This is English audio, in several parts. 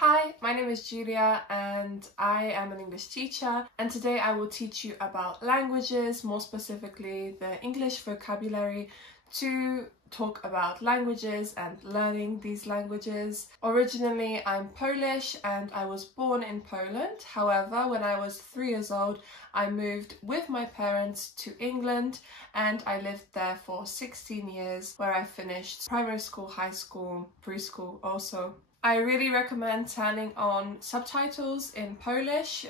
Hi, my name is Julia and I am an English teacher, and today I will teach you about languages, more specifically the English vocabulary, to talk about languages and learning these languages. Originally I'm Polish and I was born in Poland. However, when I was 3 years old I moved with my parents to England and I lived there for 16 years, where I finished primary school, high school, preschool also. I really recommend turning on subtitles in Polish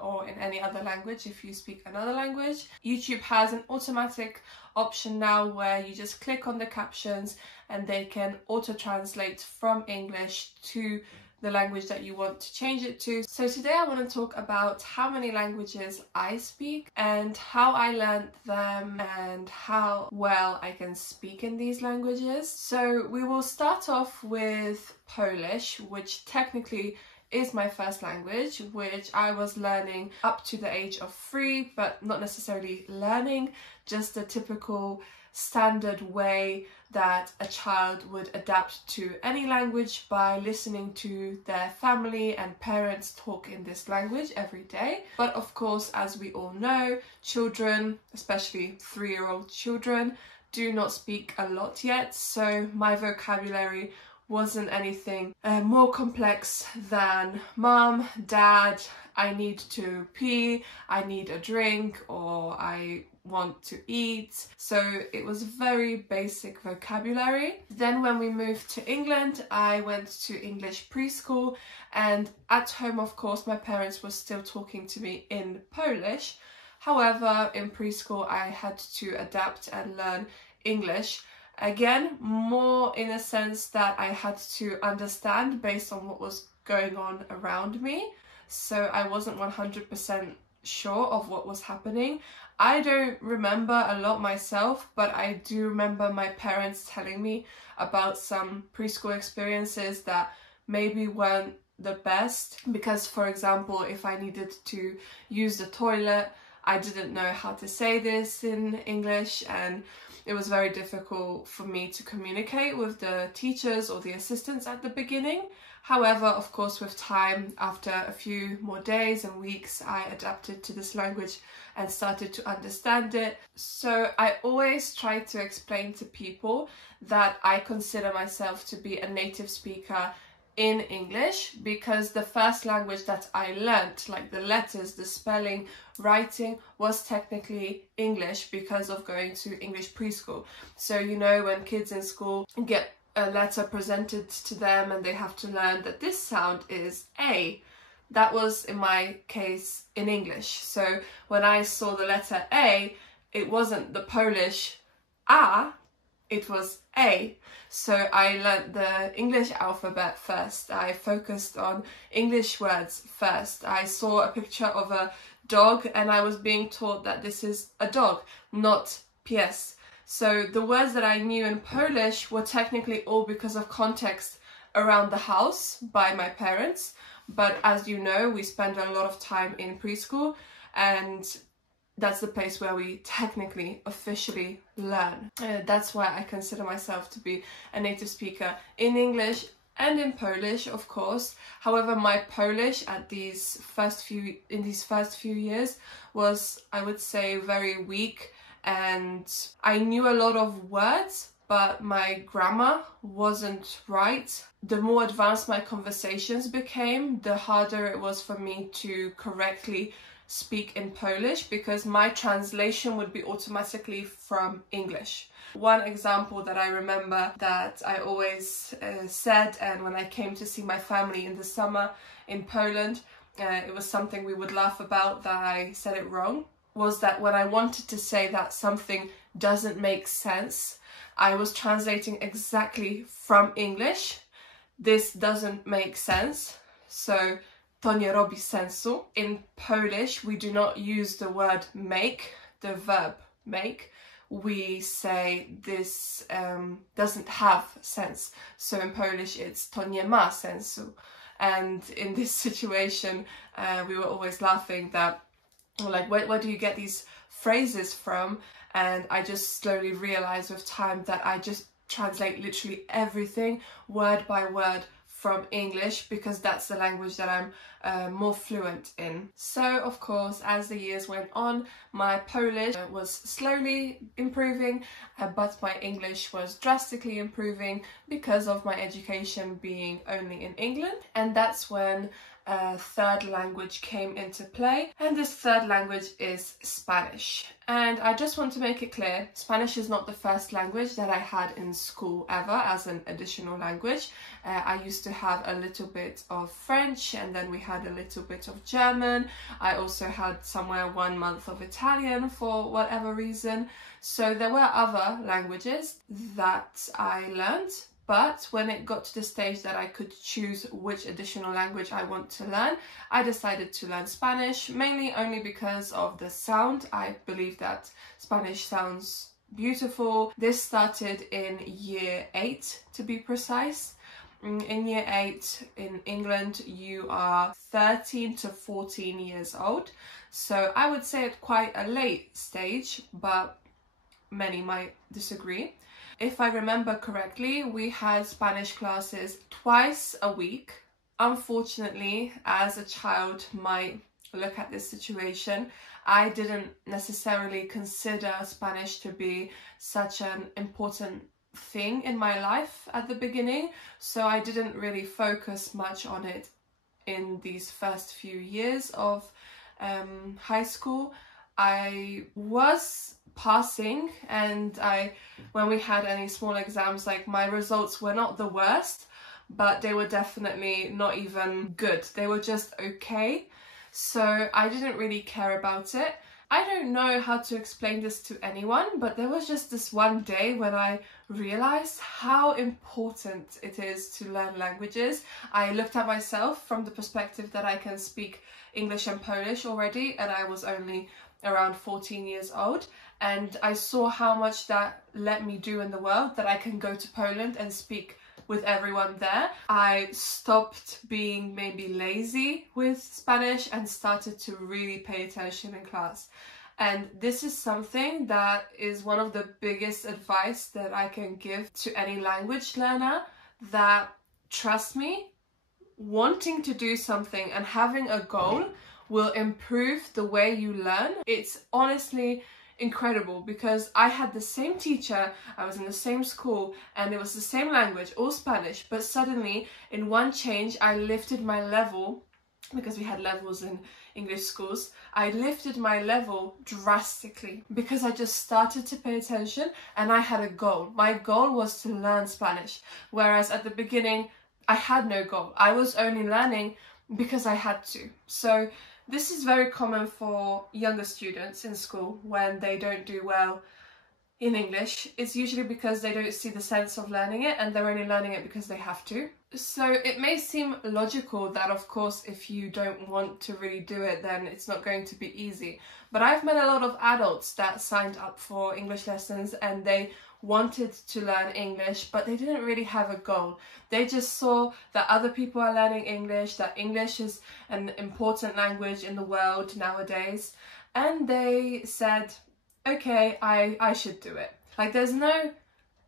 or in any other language if you speak another language. YouTube has an automatic option now where you just click on the captions and they can auto-translate from English to the language that you want to change it to. So today I want to talk about how many languages I speak and how I learned them and how well I can speak in these languages. So we will start off with Polish, which technically is my first language, which I was learning up to the age of 3, but not necessarily learning, just a typical standard way that a child would adapt to any language by listening to their family and parents talk in this language every day. But of course, as we all know, children, especially 3-year-old children, do not speak a lot yet, so my vocabulary wasn't anything more complex than mom, dad, I need to pee, I need a drink, or I want to eat. So it was very basic vocabulary. Then when we moved to England, I went to English preschool, and at home, of course, my parents were still talking to me in Polish. However, in preschool, I had to adapt and learn English. Again, more in a sense that I had to understand based on what was going on around me. So I wasn't 100% sure of what was happening. I don't remember a lot myself, but I do remember my parents telling me about some preschool experiences that maybe weren't the best. Because, for example, if I needed to use the toilet, I didn't know how to say this in English, and it was very difficult for me to communicate with the teachers or the assistants at the beginning. However, of course, with time, after a few more days and weeks, I adapted to this language and started to understand it. So I always try to explain to people that I consider myself to be a native speaker in English, because the first language that I learnt, like the letters, the spelling, writing, was technically English because of going to English preschool. So you know, when kids in school get a letter presented to them and they have to learn that this sound is A, that was in my case in English. So when I saw the letter A, it wasn't the Polish A, it was A. So I learnt the English alphabet first. I focused on English words first. I saw a picture of a dog and I was being taught that this is a dog, not pies. So the words that I knew in Polish were technically all because of context around the house by my parents. But as you know, we spend a lot of time in preschool, and that's the place where we technically, officially learn. That's why I consider myself to be a native speaker in English and in Polish, of course. However, my Polish in these first few years was, I would say, very weak, and I knew a lot of words, but my grammar wasn't right. The more advanced my conversations became, the harder it was for me to correctly speak in Polish, because my translation would be automatically from English. One example that I remember that I always said, and when I came to see my family in the summer in Poland, it was something we would laugh about that I said it wrong, was that when I wanted to say that something doesn't make sense, I was translating exactly from English. This doesn't make sense. So to nie robi sensu. In Polish, we do not use the word make, the verb make. We say this doesn't have sense. So in Polish, it's to nie ma sensu. And in this situation, we were always laughing that, like, where do you get these phrases from? And I just slowly realized with time that I just translate literally everything word by word from English because that's the language that I'm more fluent in. So of course, as the years went on, my Polish was slowly improving, but my English was drastically improving because of my education being only in England. And that's when a third language came into play, and this third language is Spanish. And I just want to make it clear, Spanish is not the first language that I had in school ever as an additional language. I used to have a little bit of French, and then we had a little bit of German. I also had somewhere 1 month of Italian for whatever reason. So there were other languages that I learned. But when it got to the stage that I could choose which additional language I want to learn, I decided to learn Spanish, mainly only because of the sound. I believe that Spanish sounds beautiful. This started in year 8, to be precise. In year 8 in England, you are 13 to 14 years old. So I would say at quite a late stage, but many might disagree. If I remember correctly, we had Spanish classes twice a week. Unfortunately, as a child might look at this situation, I didn't necessarily consider Spanish to be such an important thing in my life at the beginning, so I didn't really focus much on it in these first few years of high school. I was passing, and when we had any small exams, like, my results were not the worst, but they were definitely not even good. They were just okay. So I didn't really care about it. I don't know how to explain this to anyone, but there was just this one day when I realized how important it is to learn languages. I looked at myself from the perspective that I can speak English and Polish already, and I was only around 14 years old, and I saw how much that let me do in the world, that I can go to Poland and speak with everyone there. I stopped being maybe lazy with Spanish and started to really pay attention in class. And this is something that is one of the biggest advice that I can give to any language learner, that, trust me, wanting to do something and having a goal will improve the way you learn. It's honestly incredible, because I had the same teacher, I was in the same school, and it was the same language, all Spanish, but suddenly in one change I lifted my level, because we had levels in English schools. I lifted my level drastically because I just started to pay attention and I had a goal. My goal was to learn Spanish, whereas at the beginning I had no goal. I was only learning because I had to. So this is very common for younger students in school when they don't do well in English. It's usually because they don't see the sense of learning it and they're only learning it because they have to. So it may seem logical that, of course, if you don't want to really do it, then it's not going to be easy. But I've met a lot of adults that signed up for English lessons and they wanted to learn English, but they didn't really have a goal. They just saw that other people are learning English, that English is an important language in the world nowadays, and they said, okay, I should do it. Like, there's no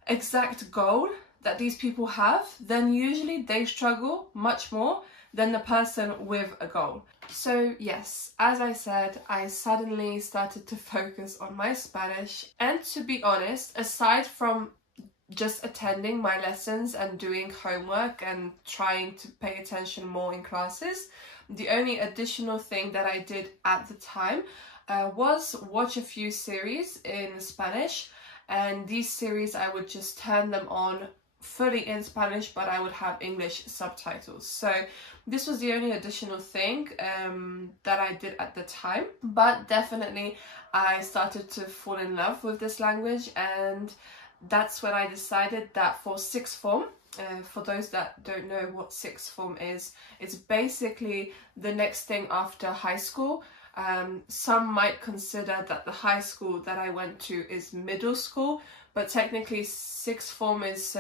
exact goal that these people have, then usually they struggle much more than the person with a goal. So yes, as I said, I suddenly started to focus on my Spanish, and to be honest, aside from just attending my lessons and doing homework and trying to pay attention more in classes, the only additional thing that I did at the time was watch a few series in Spanish, and these series I would just turn them on fully in Spanish, but I would have English subtitles. So this was the only additional thing that I did at the time, but definitely I started to fall in love with this language, and that's when I decided that for sixth form, for those that don't know what sixth form is, it's basically the next thing after high school. Some might consider that the high school that I went to is middle school, but technically sixth form is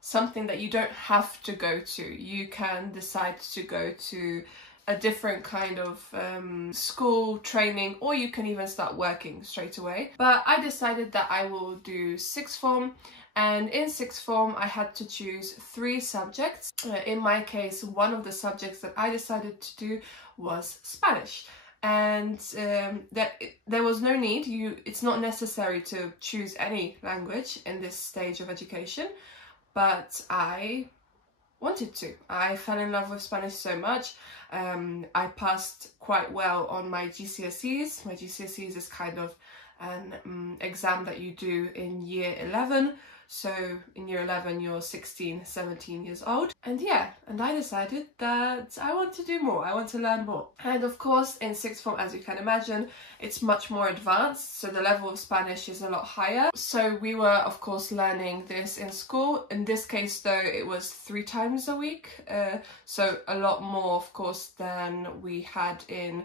something that you don't have to go to. You can decide to go to a different kind of school training, or you can even start working straight away. But I decided that I will do sixth form, and in sixth form I had to choose 3 subjects. In my case, one of the subjects that I decided to do was Spanish. And there was no need, it's not necessary to choose any language in this stage of education, but I wanted to. I fell in love with Spanish so much. I passed quite well on my GCSEs. My GCSEs is kind of an exam that you do in year 11. So in year 11 you're 16, 17 years old. And yeah, and I decided that I want to do more, I want to learn more. And of course in sixth form, as you can imagine, it's much more advanced, so the level of Spanish is a lot higher. So we were of course learning this in school. In this case though, it was 3 times a week, so a lot more of course than we had in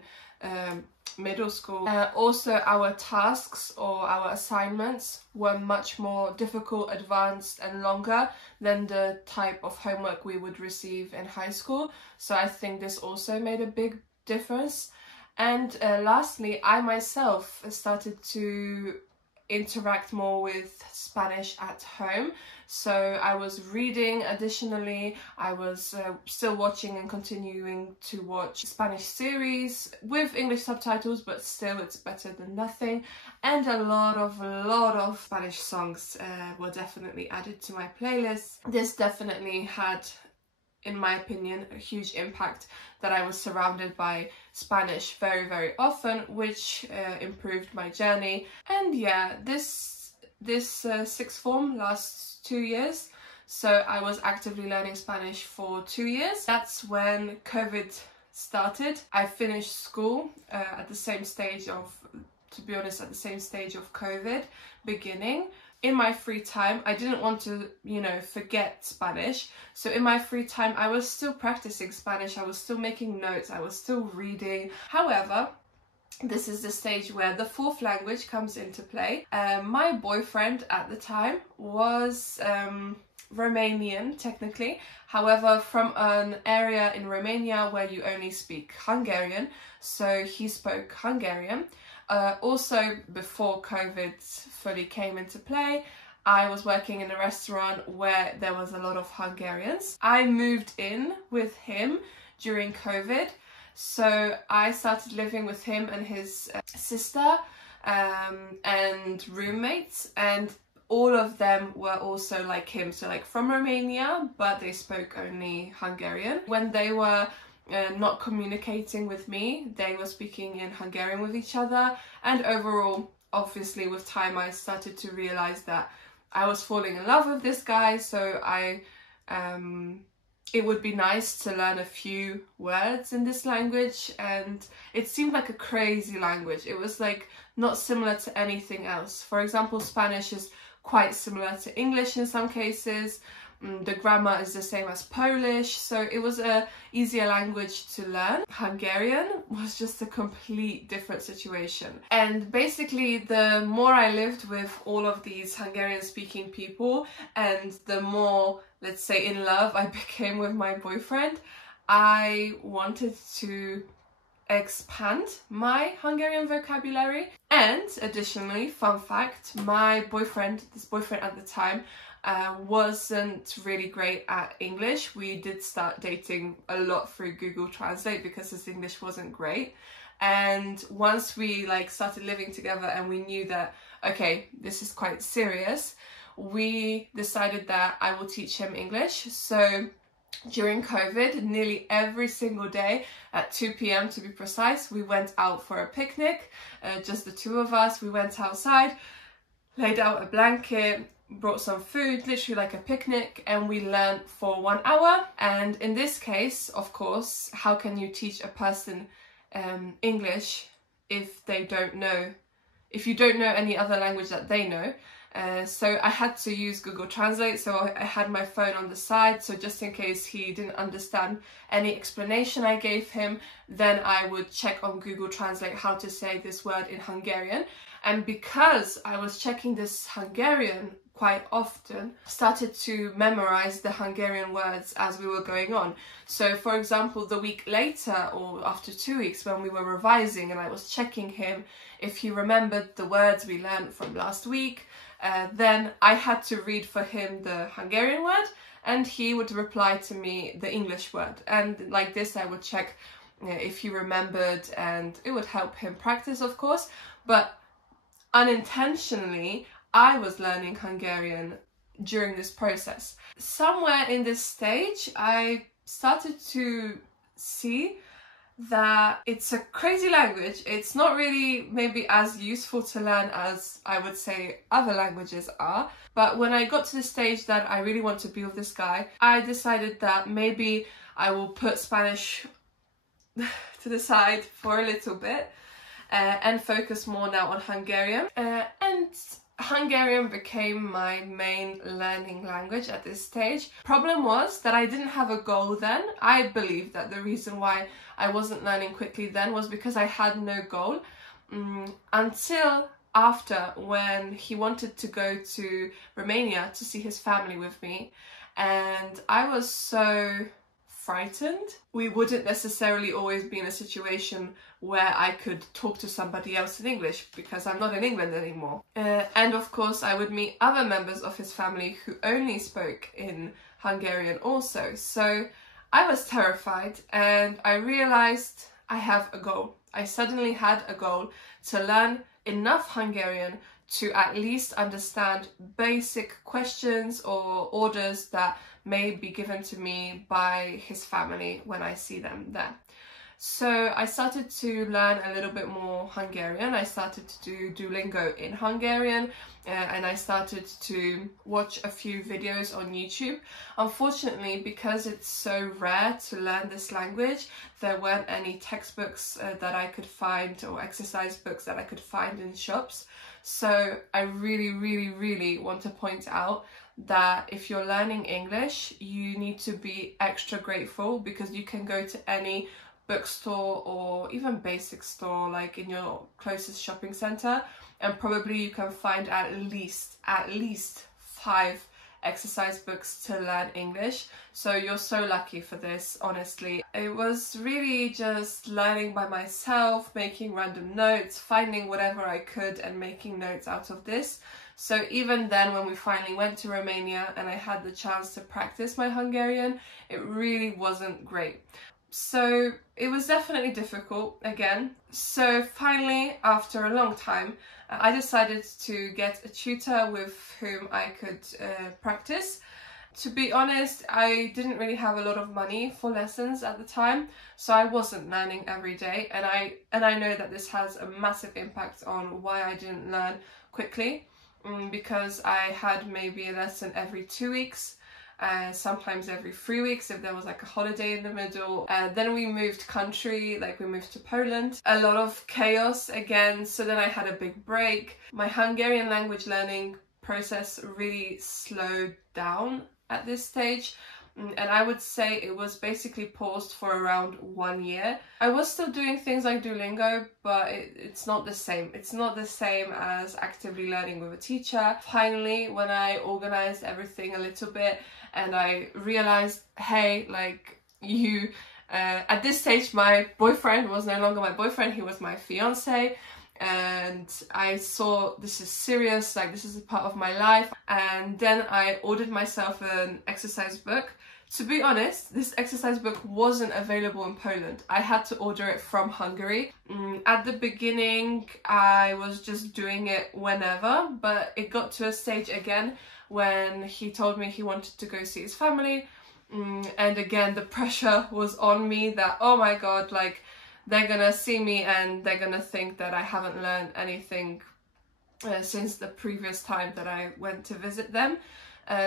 middle school. Also our tasks or our assignments were much more difficult, advanced and longer than the type of homework we would receive in high school, so I think this also made a big difference. And lastly, I myself started to interact more with Spanish at home. So I was reading additionally, I was still watching and continuing to watch Spanish series with English subtitles, but still it's better than nothing. And a lot of Spanish songs were definitely added to my playlist. This definitely had, in my opinion, a huge impact that I was surrounded by Spanish very often, which improved my journey. And yeah, this sixth form lasts 2 years, so I was actively learning Spanish for 2 years. That's when COVID started. I finished school at the same stage of, to be honest, at the same stage of COVID beginning. In my free time, I didn't want to, you know, forget Spanish. So in my free time, I was still practicing Spanish. I was still making notes. I was still reading. However, this is the stage where the 4th language comes into play. My boyfriend at the time was Romanian, technically. However, from an area in Romania where you only speak Hungarian, so he spoke Hungarian. Also, before COVID fully came into play, I was working in a restaurant where there was a lot of Hungarians. I moved in with him during COVID, so I started living with him and his sister and roommates, and all of them were also like him, so like from Romania, but they spoke only Hungarian. When they were not communicating with me, they were speaking in Hungarian with each other, and overall, obviously with time I started to realize that I was falling in love with this guy, so it would be nice to learn a few words in this language, and it seemed like a crazy language. It was like not similar to anything else. For example, Spanish is quite similar to English in some cases. The grammar is the same as Polish, so it was a easier language to learn. Hungarian was just a complete different situation. And basically, the more I lived with all of these Hungarian speaking people, and the more, let's say, in love I became with my boyfriend, I wanted to expand my Hungarian vocabulary. And additionally, fun fact, my boyfriend, this boyfriend at the time, wasn't really great at English. We did start dating a lot through Google Translate because his English wasn't great. And once we like started living together and we knew that, okay, this is quite serious, we decided that I will teach him English. So during COVID, nearly every single day at 2 p.m. to be precise, we went out for a picnic, just the 2 of us. We went outside, laid out a blanket, brought some food, literally like a picnic, and we learned for 1 hour. And in this case, of course, how can you teach a person English if they don't know, if you don't know any other language that they know? So I had to use Google Translate, so I had my phone on the side, so just in case he didn't understand any explanation I gave him, then I would check on Google Translate how to say this word in Hungarian. And because I was checking this Hungarian quite often, started to memorize the Hungarian words as we were going on. So for example, the week later or after 2 weeks when we were revising and I was checking him if he remembered the words we learned from last week, then I had to read for him the Hungarian word and he would reply to me the English word. And like this I would check if he remembered, and it would help him practice, of course, but unintentionally I was learning Hungarian during this process. Somewhere in this stage I started to see that it's a crazy language. It's not really maybe as useful to learn as I would say other languages are, but when I got to the stage that I really want to be with this guy, I decided that maybe I will put Spanish to the side for a little bit and focus more now on Hungarian. And Hungarian became my main learning language at this stage. Problem was that I didn't have a goal then. I believe that the reason why I wasn't learning quickly then was because I had no goal until after, when he wanted to go to Romania to see his family with me, and I was so frightened. We wouldn't necessarily always be in a situation where I could talk to somebody else in English because I'm not in England anymore. And of course I would meet other members of his family who only spoke in Hungarian also. So I was terrified and I realized I have a goal. I suddenly had a goal to learn enough Hungarian to at least understand basic questions or orders that may be given to me by his family when I see them there. So I started to learn a little bit more Hungarian. I started to do Duolingo in Hungarian and I started to watch a few videos on YouTube. Unfortunately, because it's so rare to learn this language, there weren't any textbooks that I could find or exercise books that I could find in shops. So I really want to point out that if you're learning English, you need to be extra grateful because you can go to any bookstore or even basic store like in your closest shopping center and probably you can find at least 5 exercise books to learn English. So you're so lucky for this, honestly. It was really just learning by myself, making random notes, finding whatever I could and making notes out of this. So even then, when we finally went to Romania and I had the chance to practice my Hungarian, it really wasn't great. So it was definitely difficult again. So finally, after a long time, I decided to get a tutor with whom I could practice. To be honest, I didn't really have a lot of money for lessons at the time, so I wasn't learning every day, and I know that this has a massive impact on why I didn't learn quickly, because I had maybe a lesson every 2 weeks, sometimes every 3 weeks if there was like a holiday in the middle. Then we moved country, like we moved to Poland. A lot of chaos again, so then I had a big break. My Hungarian language learning process really slowed down at this stage, and I would say it was basically paused for around 1 year. I was still doing things like Duolingo, but it's not the same. It's not the same as actively learning with a teacher. Finally, when I organized everything a little bit and I realized, hey, like at this stage my boyfriend was no longer my boyfriend, he was my fiance. And I saw this is serious, like this is a part of my life. And then I ordered myself an exercise book. To be honest, this exercise book wasn't available in Poland. I had to order it from Hungary. At the beginning, I was just doing it whenever, but it got to a stage again when he told me he wanted to go see his family. And again, the pressure was on me that, oh my God, like, they're gonna see me and they're gonna think that I haven't learned anything since the previous time that I went to visit them.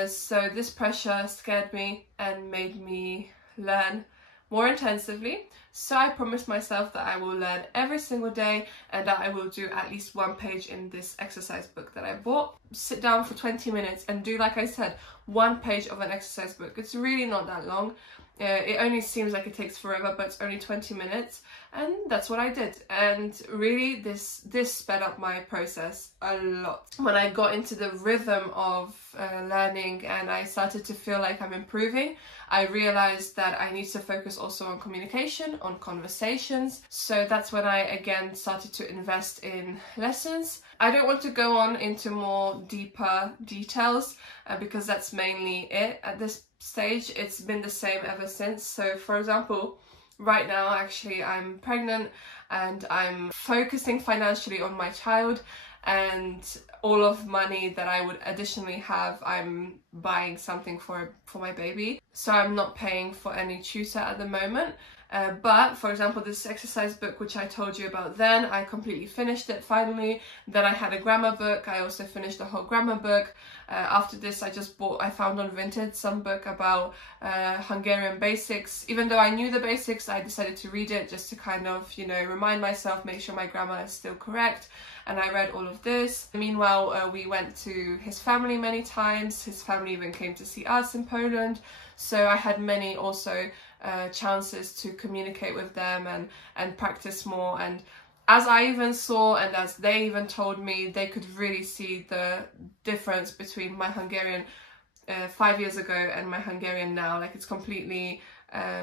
So this pressure scared me and made me learn more intensively. So I promised myself that I will learn every single day and that I will do at least 1 page in this exercise book that I bought. Sit down for 20 minutes and do, like I said, 1 page of an exercise book. It's really not that long. It only seems like it takes forever, but it's only 20 minutes, and that's what I did. And really this sped up my process a lot. When I got into the rhythm of learning and I started to feel like I'm improving, I realized that I need to focus also on communication, on conversations. So that's when I again started to invest in lessons. I don't want to go on into more deeper details because that's mainly it at this stage. It's been the same ever since. So for example, right now actually I'm pregnant and I'm focusing financially on my child, and all of money that I would additionally have, I'm buying something for my baby. So I'm not paying for any tutor at the moment. But for example, this exercise book which I told you about then, I completely finished it finally. Then I had a grammar book. I also finished the whole grammar book. After this, I found on Vinted some book about Hungarian basics. Even though I knew the basics, I decided to read it just to kind of, you know, remind myself, make sure my grammar is still correct. And I read all of this. Meanwhile, we went to his family many times. His family even came to see us in Poland. So I had many also chances to communicate with them and practice more. And as I even saw, and as they even told me, they could really see the difference between my Hungarian 5 years ago and my Hungarian now. Like, it's completely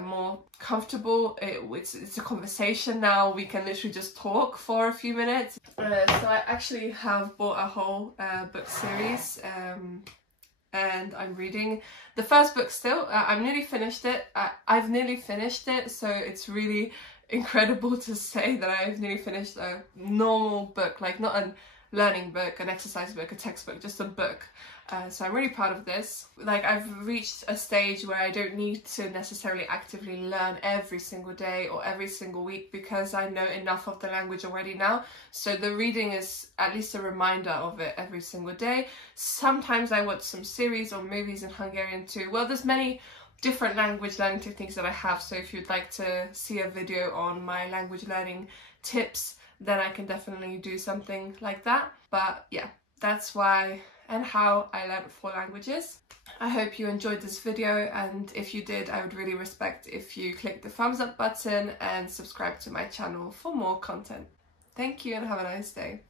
more comfortable. It's a conversation now. We can literally just talk for a few minutes. So I actually have bought a whole book series, and I'm reading the first book still. I've nearly finished it. I've nearly finished it, so it's really incredible to say that I've nearly finished a normal book, like not a learning book, an exercise book, a textbook, just a book. So I'm really proud of this. Like, I've reached a stage where I don't need to necessarily actively learn every single day or every single week because I know enough of the language already now. So the reading is at least a reminder of it every single day. Sometimes I watch some series or movies in Hungarian too. Well, there's many different language learning techniques that I have. So if you'd like to see a video on my language learning tips, then I can definitely do something like that. But yeah, that's why and how I learned 4 languages. I hope you enjoyed this video, and if you did, I would really respect if you click the thumbs up button and subscribe to my channel for more content. Thank you and have a nice day.